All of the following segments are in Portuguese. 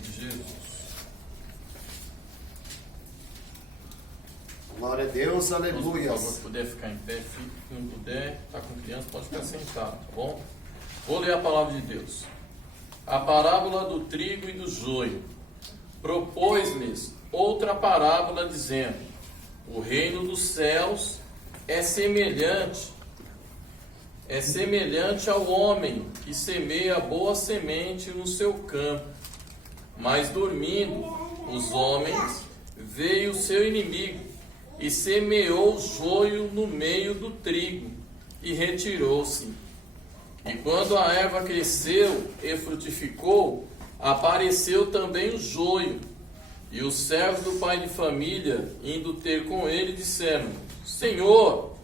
de Jesus. Glória a Deus, Por aleluia. favor, se puder ficar em pé, fique. Se não puder, está com criança, pode ficar sentado, tá bom? Vou ler a palavra de Deus. A parábola do trigo e do joio. Propôs-lhes outra parábola, dizendo: o reino dos céus é semelhante ao homem que semeia boa semente no seu campo. Mas dormindo os homens, veio o seu inimigo e semeou o joio no meio do trigo e retirou-se. E quando a erva cresceu e frutificou, apareceu também o joio. E os servos do pai de família, indo ter com ele, disseram: Senhor,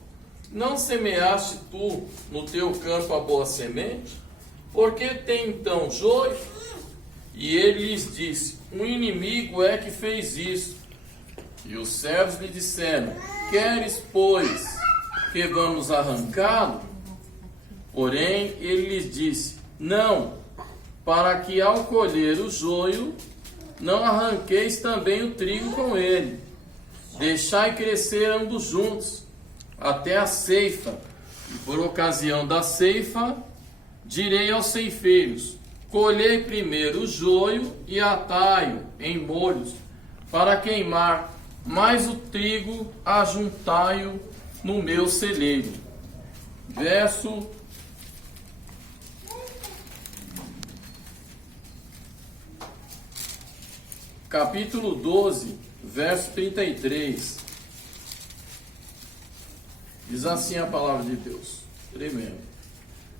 não semeaste tu no teu campo a boa semente? Por que tem então joio? E ele lhes disse: um inimigo é que fez isso. E os servos lhe disseram: queres, pois, que vamos arrancá-lo? Porém, ele lhes disse: não, para que ao colher o joio, não arranqueis também o trigo com ele. Deixai crescer ambos juntos, até a ceifa. E por ocasião da ceifa, direi aos ceifeiros: colhei primeiro o joio e atai-o em molhos, para queimar, mas o trigo ajuntai-o no meu celeiro. Verso capítulo 12, verso 33. Diz assim a palavra de Deus. Tremendo.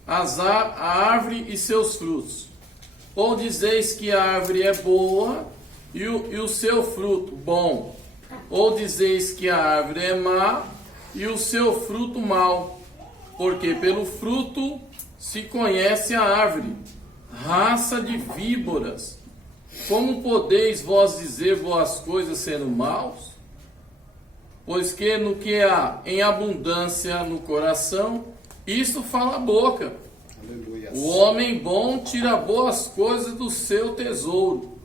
A árvore e seus frutos. Ou dizeis que a árvore é boa e o seu fruto bom. Ou dizeis que a árvore é má e o seu fruto mau. Porque pelo fruto se conhece a árvore. Raça de víboras. Como podeis vós dizer boas coisas sendo maus? Pois que no que há em abundância no coração, isso fala a boca. Aleluia. O homem bom tira boas coisas do seu tesouro,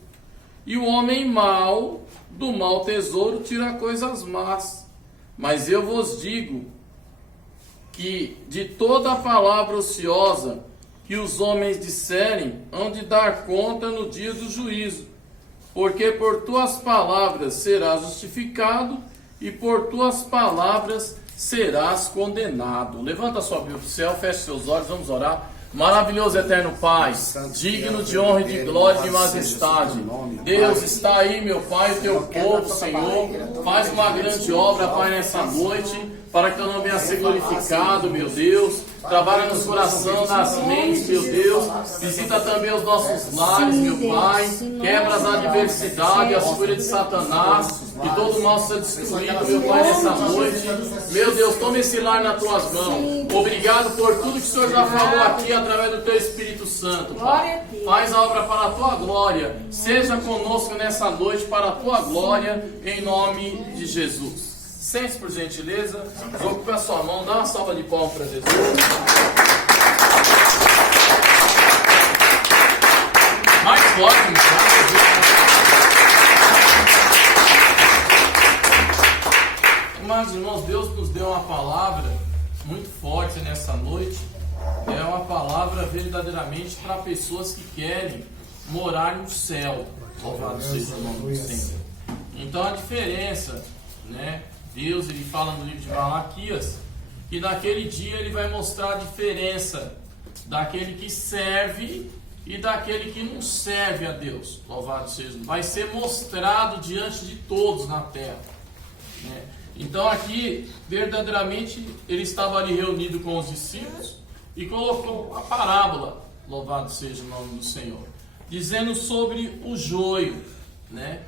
e o homem mau do mau tesouro tira coisas más. Mas eu vos digo que de toda a palavra ociosa que os homens disserem, hão de dar conta no dia do juízo. Porque por tuas palavras serás justificado, e por tuas palavras serás condenado. Levanta sua Bíblia para o céu, feche seus olhos, vamos orar. Maravilhoso eterno Pai, digno de honra e de glória e de majestade. Deus, está aí, meu Pai, o teu povo, Senhor. Faz uma grande obra, Pai, nessa noite, para que teu nome venha ser glorificado, meu Deus. Trabalha nos corações, nas mentes, meu Deus. Visita também os nossos lares, meu Pai. Quebra as adversidades, a fúria de Satanás. Que todo mal seja destruído, meu Pai, nessa noite. Meu Deus, toma esse lar nas tuas mãos. Obrigado por tudo que o Senhor já falou aqui através do teu Espírito Santo, Pai. Faz a obra para a tua glória. Seja conosco nessa noite para a tua glória, em nome de Jesus. Sente, por gentileza. Ocupe a sua mão, dá uma salva de palmas para Jesus. Mais forte, Mas, irmãos, Deus nos deu uma palavra muito forte nessa noite. É uma palavra verdadeiramente para pessoas que querem morar no céu. Louvado seja o nome do Senhor. Então a diferença, né? Deus, ele fala no livro de Malaquias, que naquele dia ele vai mostrar a diferença daquele que serve e daquele que não serve a Deus. Louvado seja. Vai ser mostrado diante de todos na terra, né? Então aqui, verdadeiramente, ele estava ali reunido com os discípulos e colocou a parábola, louvado seja o nome do Senhor, dizendo sobre o joio, né?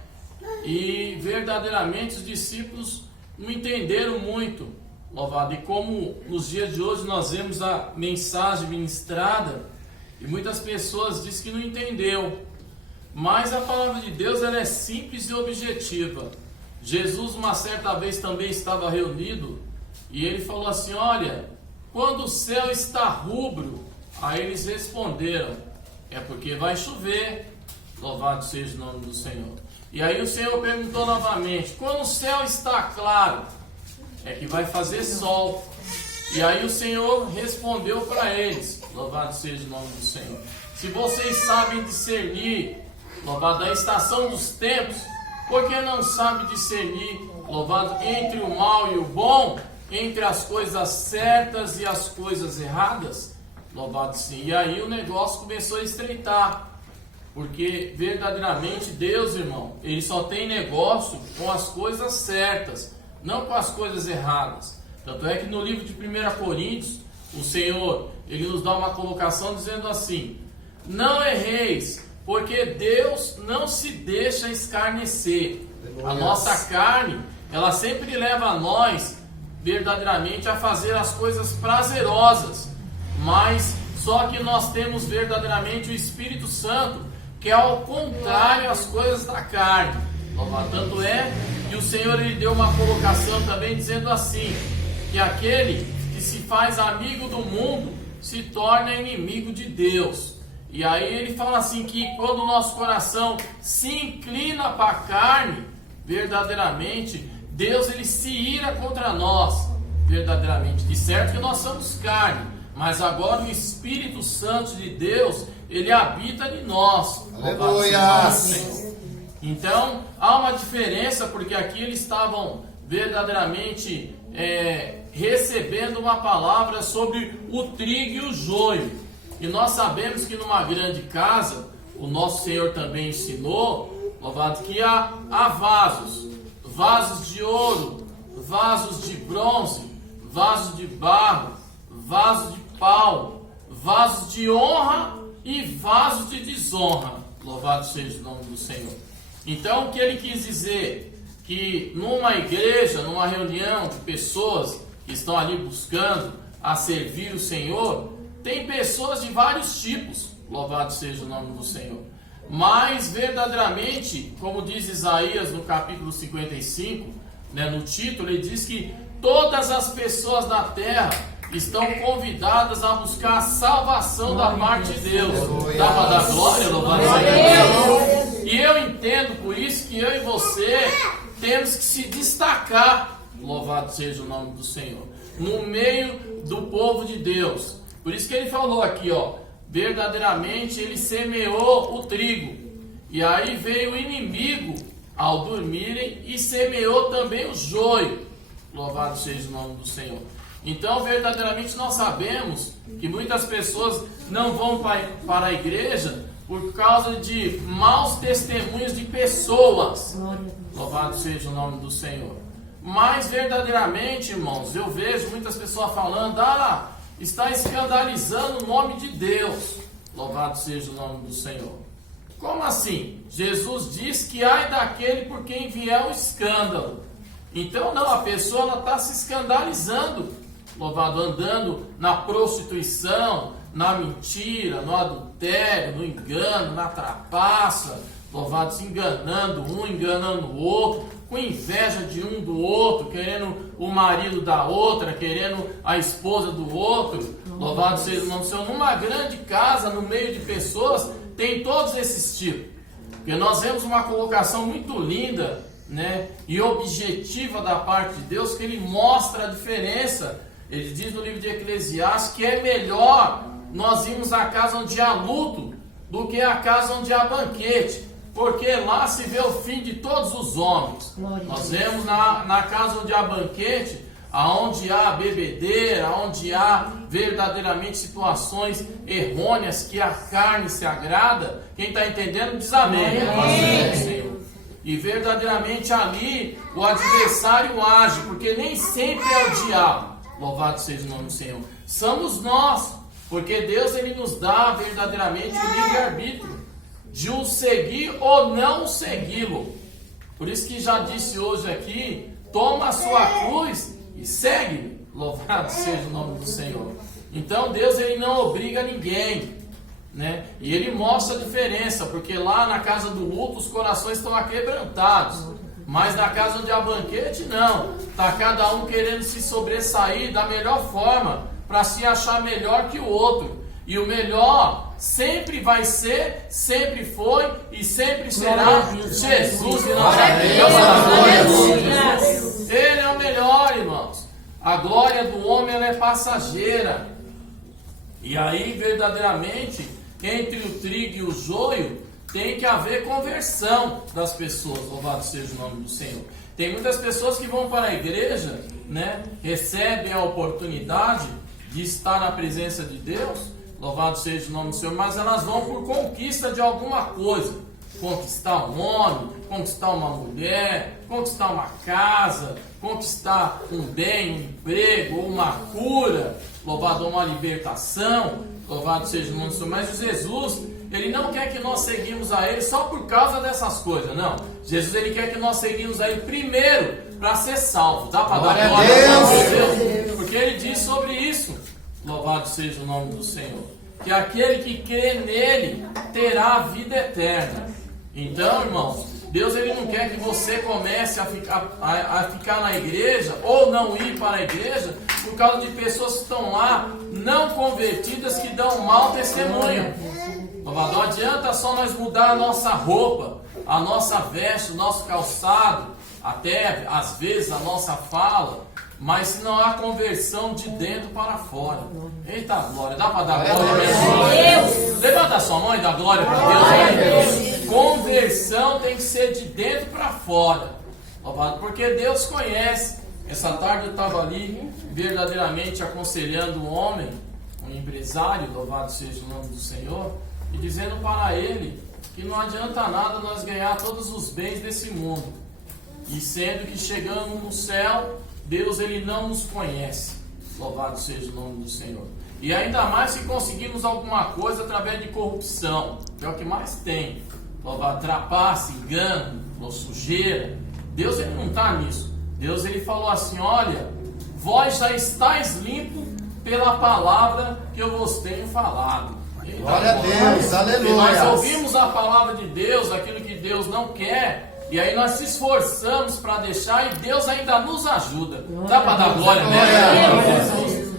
E verdadeiramente os discípulos não entenderam muito, louvado. E como nos dias de hoje nós vemos a mensagem ministrada e muitas pessoas dizem que não entendeu, mas a palavra de Deus ela é simples e objetiva. Jesus uma certa vez também estava reunido e ele falou assim: olha, quando o céu está rubro, aí eles responderam: é porque vai chover. Louvado seja o nome do Senhor. E aí o Senhor perguntou novamente: quando o céu está claro, é que vai fazer sol. E aí o Senhor respondeu para eles: louvado seja o nome do Senhor. Se vocês sabem discernir, louvado, a estação dos tempos, por que não sabem discernir, louvado, entre o mal e o bom, entre as coisas certas e as coisas erradas? Louvado sim. E aí o negócio começou a estreitar. Porque verdadeiramente Deus, irmão, Ele só tem negócio com as coisas certas, não com as coisas erradas. Tanto é que no livro de 1 Coríntios, o Senhor, Ele nos dá uma colocação dizendo assim: não erreis, porque Deus não se deixa escarnecer. A nossa carne, ela sempre leva a nós, verdadeiramente, a fazer as coisas prazerosas. Mas só que nós temos verdadeiramente o Espírito Santo, que é ao contrário às coisas da carne. Tanto é que o Senhor, Ele deu uma colocação também dizendo assim, que aquele que se faz amigo do mundo se torna inimigo de Deus. E aí Ele fala assim, que quando o nosso coração se inclina para a carne, verdadeiramente Deus, Ele se ira contra nós, verdadeiramente. De certo que nós somos carne, mas agora o Espírito Santo de Deus, Ele habita em nós. Aleluia! Então, há uma diferença, porque aqui eles estavam verdadeiramente recebendo uma palavra sobre o trigo e o joio. E nós sabemos que numa grande casa, o nosso Senhor também ensinou, louvado, que há vasos de ouro, vasos de bronze, vasos de barro, vasos de pau, vasos de honra e vasos de desonra. Louvado seja o nome do Senhor. Então, o que ele quis dizer? Que numa igreja, numa reunião de pessoas que estão ali buscando a servir o Senhor, tem pessoas de vários tipos. Louvado seja o nome do Senhor. Mas, verdadeiramente, como diz Isaías no capítulo 55, no título, ele diz que todas as pessoas da terra estão convidadas a buscar a salvação da parte de Deus. Dá para dar glória, louvado seja Deus. E eu entendo por isso que eu e você temos que se destacar, louvado seja o nome do Senhor, no meio do povo de Deus. Por isso que ele falou aqui, verdadeiramente ele semeou o trigo, e aí veio o inimigo ao dormirem e semeou também o joio. Louvado seja o nome do Senhor. Então, verdadeiramente, nós sabemos que muitas pessoas não vão para a igreja por causa de maus testemunhos de pessoas. Louvado seja o nome do Senhor. Mas, verdadeiramente, irmãos, eu vejo muitas pessoas falando: está escandalizando o nome de Deus. Louvado seja o nome do Senhor. Como assim? Jesus diz que ai daquele por quem vier o escândalo. Então, não, a pessoa está se escandalizando, louvado, andando na prostituição, na mentira, no adultério, no engano, na trapaça, louvado, se enganando um, enganando o outro, com inveja de um do outro, querendo o marido da outra, querendo a esposa do outro. Louvado seja o nome do Senhor. Numa grande casa, no meio de pessoas, tem todos esses tipos. Porque nós vemos uma colocação muito linda, e objetiva da parte de Deus, que Ele mostra a diferença. Ele diz no livro de Eclesiastes que é melhor nós irmos à casa onde há luto do que à casa onde há banquete, porque lá se vê o fim de todos os homens. Nós vemos na casa onde há banquete, aonde há bebedeira, onde há verdadeiramente situações errôneas que a carne se agrada. Quem está entendendo diz amém. Senhor. E verdadeiramente ali o adversário age, porque nem sempre é o diabo. Louvado seja o nome do Senhor. Somos nós, porque Deus, Ele nos dá verdadeiramente o livre-arbítrio de o seguir ou não segui-lo. Por isso que já disse hoje aqui: toma a sua cruz e segue-me. Louvado seja o nome do Senhor. Então Deus, Ele não obriga ninguém, e Ele mostra a diferença, porque lá na casa do luto os corações estão aquebrantados, mas na casa onde há banquete não, está cada um querendo se sobressair da melhor forma, para se achar melhor que o outro. E o melhor sempre vai ser, sempre foi e sempre será Jesus de Nazaré. Ele é o melhor, irmãos. A glória do homem ela é passageira. E aí, verdadeiramente, entre o trigo e o joio, tem que haver conversão das pessoas. Louvado seja o nome do Senhor. Tem muitas pessoas que vão para a igreja, né? Recebem a oportunidade de estar na presença de Deus. Louvado seja o nome do Senhor. Mas elas vão por conquista de alguma coisa. Conquistar um homem, conquistar uma mulher, conquistar uma casa, conquistar um bem, um emprego, uma cura, louvado, uma libertação, louvado seja o nome do Senhor. Mas Jesus, Ele não quer que nós seguimos a Ele só por causa dessas coisas, não. Jesus, Ele quer que nós seguimos a Ele primeiro para ser salvo. Dá para dar glória a Deus? Porque Ele diz sobre isso, louvado seja o nome do Senhor, que aquele que crê nele terá a vida eterna. Então, irmãos, Deus Ele não quer que você comece a ficar na igreja ou não ir para a igreja por causa de pessoas que estão lá não convertidas, que dão mau testemunho. Não adianta só nós mudar a nossa roupa, a nossa veste, o nosso calçado, até às vezes a nossa fala, mas se não há conversão de dentro para fora. Eita glória, dá para dar glória a Deus? Levanta a sua mão e dá glória para Deus. Conversão tem que ser de dentro para fora, porque Deus conhece. Essa tarde eu estava ali verdadeiramente aconselhando um homem, um empresário, louvado seja o nome do Senhor, e dizendo para ele que não adianta nada nós ganhar todos os bens desse mundo, e sendo que chegando no céu, Deus Ele não nos conhece. Louvado seja o nome do Senhor. E ainda mais se conseguirmos alguma coisa através de corrupção, que é o que mais tem. Louvado, trapaça, engano, ou sujeira. Deus Ele não está nisso. Deus Ele falou assim: olha, vós já estáis limpo pela palavra que eu vos tenho falado. Glória a Deus, aleluia. E nós ouvimos a palavra de Deus, aquilo que Deus não quer, e aí nós se esforçamos para deixar, e Deus ainda nos ajuda. Dá para dar glória nele?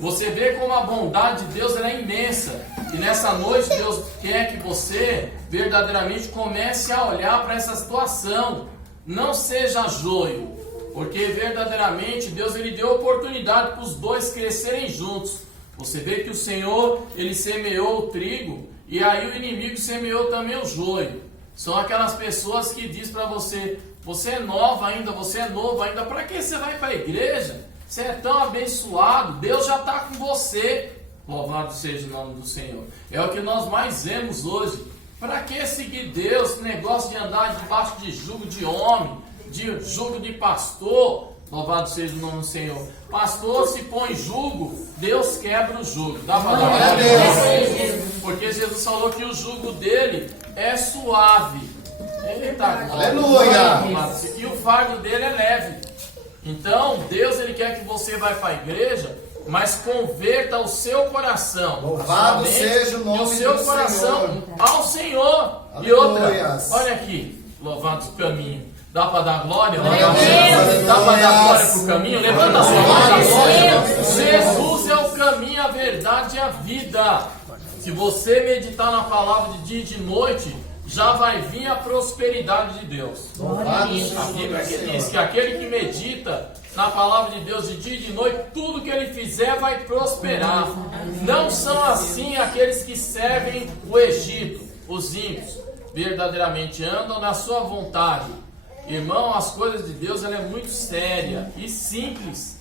Você vê como a bondade de Deus ela é imensa. E nessa noite Deus quer que você verdadeiramente comece a olhar para essa situação. Não seja joio, porque verdadeiramente Deus Ele deu oportunidade para os dois crescerem juntos. Você vê que o Senhor Ele semeou o trigo, e aí o inimigo semeou também o joio. São aquelas pessoas que dizem para você: você é nova ainda, você é novo ainda, para que você vai para a igreja? Você é tão abençoado, Deus já está com você. Louvado seja o nome do Senhor. É o que nós mais vemos hoje. Para que seguir Deus? Esse negócio de andar debaixo de jugo de homem, de jugo de pastor. Louvado seja o nome do Senhor. Pastor se põe jugo, Deus quebra o jugo. Dá para dar Deus? Porque Jesus falou que o jugo dele é suave. Eita, aleluia! E o fardo dele é leve. Então, Deus Ele quer que você vá para a igreja, mas converta o seu coração. Louvado seja o nome do Senhor. E o seu coração ao Senhor. Aleluia. E outra, olha aqui, louvado o caminho. Dá para dar glória? Dá para dar glória para o caminho? Levanta a sua mão e dá glória. Jesus é o caminho, a verdade e a vida. Se você meditar na palavra de dia e de noite, já vai vir a prosperidade de Deus. A Bíblia diz que aquele que medita na palavra de Deus de dia e de noite, tudo que ele fizer vai prosperar. Não são assim aqueles que servem o Egito, os ímpios. Verdadeiramente andam na sua vontade. Irmão, as coisas de Deus ela é muito séria e simples.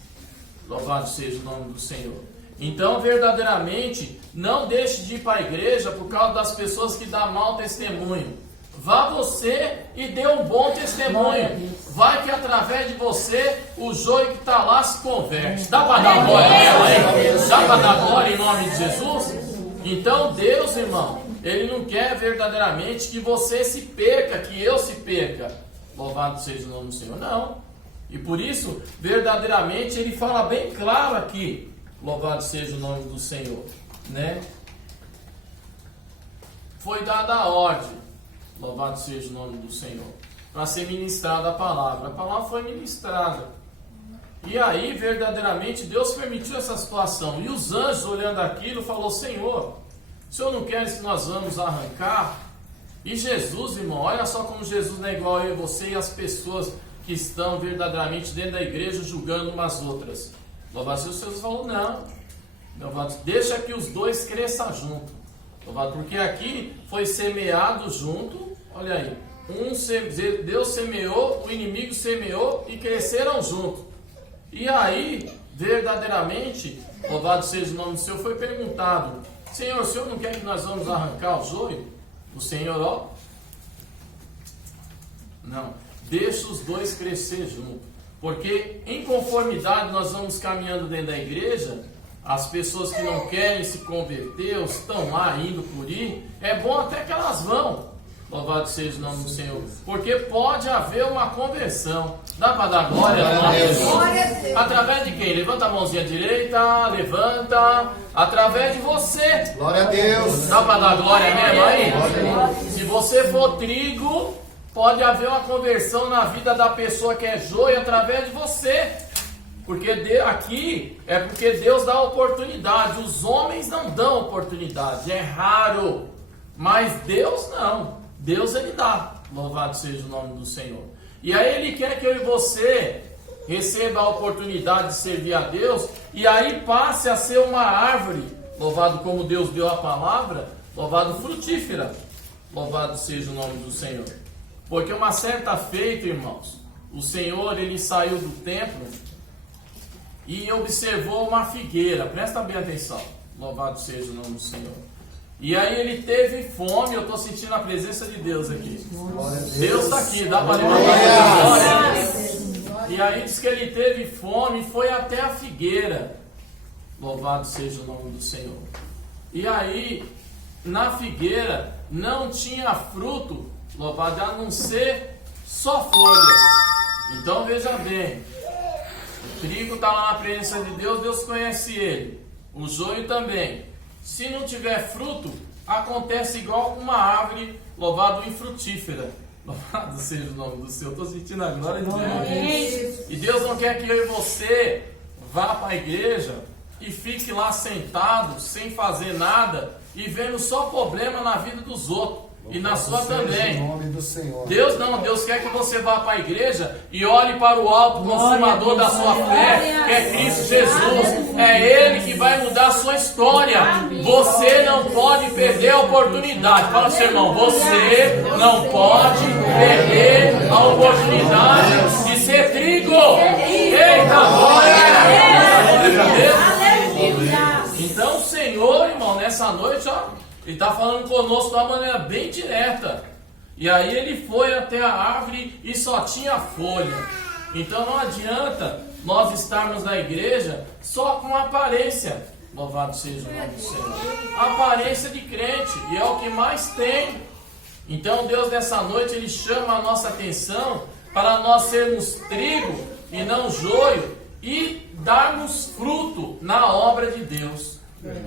Louvado seja o nome do Senhor. Então, verdadeiramente, não deixe de ir para a igreja por causa das pessoas que dão mau testemunho. Vá você e dê um bom testemunho. Vai que através de você, o joio que está lá se converte. Dá para dar glória nela aí? Dá para dar glória em nome de Jesus? Então, Deus, irmão, Ele não quer verdadeiramente que você se perca, que eu se perca. Louvado seja o nome do Senhor. Não. E por isso, verdadeiramente, Ele fala bem claro aqui. Louvado seja o nome do Senhor, né? Foi dada a ordem, louvado seja o nome do Senhor, para ser ministrada a palavra. A palavra foi ministrada. E aí, verdadeiramente, Deus permitiu essa situação. E os anjos, olhando aquilo, falou: Senhor, O Senhor não quer que nós vamos arrancar? E Jesus, irmão, olha só como Jesus não é igual eu e você e as pessoas que estão verdadeiramente dentro da igreja julgando umas outras. Louvado seja o Senhor. Jesus falou, não. Louvado, deixa que os dois cresçam junto. Louvado, porque aqui foi semeado junto. Olha aí. Deus semeou, o inimigo semeou e cresceram junto. E aí, verdadeiramente, louvado seja o nome do Senhor, foi perguntado: Senhor, o Senhor não quer que nós vamos arrancar o joio? O Senhor, ó, não, deixa os dois crescer junto, porque em conformidade nós vamos caminhando dentro da igreja. As pessoas que não querem se converter, ou estão lá indo por ir, é bom até que elas vão, louvado seja o nome do Senhor, porque pode haver uma conversão. Dá para dar glória a Deus? Através de quem? Levanta a mãozinha direita, levanta, através de você. Glória a Deus. Dá para dar glória mesmo aí? Se você for trigo, pode haver uma conversão na vida da pessoa que é joio através de você. Porque aqui é porque Deus dá oportunidade. Os homens não dão oportunidade, é raro. Mas Deus não. Deus ele dá. Louvado seja o nome do Senhor. E aí ele quer que eu e você receba a oportunidade de servir a Deus, e aí passe a ser uma árvore, louvado como Deus deu a palavra, louvado frutífera. Louvado seja o nome do Senhor. Porque uma certa feita, irmãos, o Senhor ele saiu do templo e observou uma figueira. Presta bem atenção. Louvado seja o nome do Senhor. E aí ele teve fome. Eu estou sentindo a presença de Deus aqui. Deus está aqui, dá para levantar. E aí diz que ele teve fome e foi até a figueira. Louvado seja o nome do Senhor. E aí, na figueira, não tinha fruto, louvado, a não ser só folhas. Então veja bem, o trigo está lá na presença de Deus, Deus conhece ele. O joio também. Se não tiver fruto, acontece igual uma árvore, louvado, infrutífera. Louvado seja o nome do Senhor. Estou sentindo a glória de Deus. E Deus não quer que eu e você vá para a igreja e fique lá sentado, sem fazer nada, e vendo só problema na vida dos outros. E na sua também. Deus não, Deus quer que você vá para a igreja e olhe para o alto consumador da sua fé, que é Cristo Jesus. É Ele que vai mudar a sua história. Você não pode perder a oportunidade. Fala, seu irmão, você não pode perder a oportunidade de ser trigo. Eita, glória! Então o Senhor, irmão, nessa noite, ó, Ele está falando conosco de uma maneira bem direta. E aí ele foi até a árvore e só tinha folha. Então não adianta nós estarmos na igreja só com aparência. Louvado seja o nome do Senhor. Aparência de crente. E é o que mais tem. Então Deus nessa noite ele chama a nossa atenção para nós sermos trigo e não joio. E darmos fruto na obra de Deus.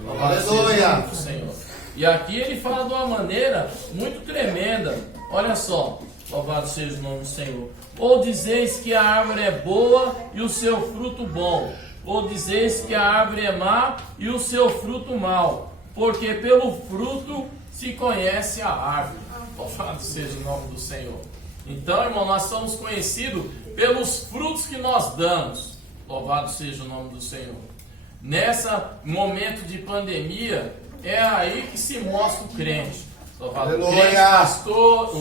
Louvado seja o nome do Senhor. E aqui ele fala de uma maneira muito tremenda. Olha só, louvado seja o nome do Senhor. Ou dizeis que a árvore é boa e o seu fruto bom, ou dizeis que a árvore é má e o seu fruto mau, porque pelo fruto se conhece a árvore. Louvado seja o nome do Senhor. Então, irmão, nós somos conhecidos pelos frutos que nós damos. Louvado seja o nome do Senhor. Nessa momento de pandemia, é aí que se mostra o crente. Louvado. O crente pastor,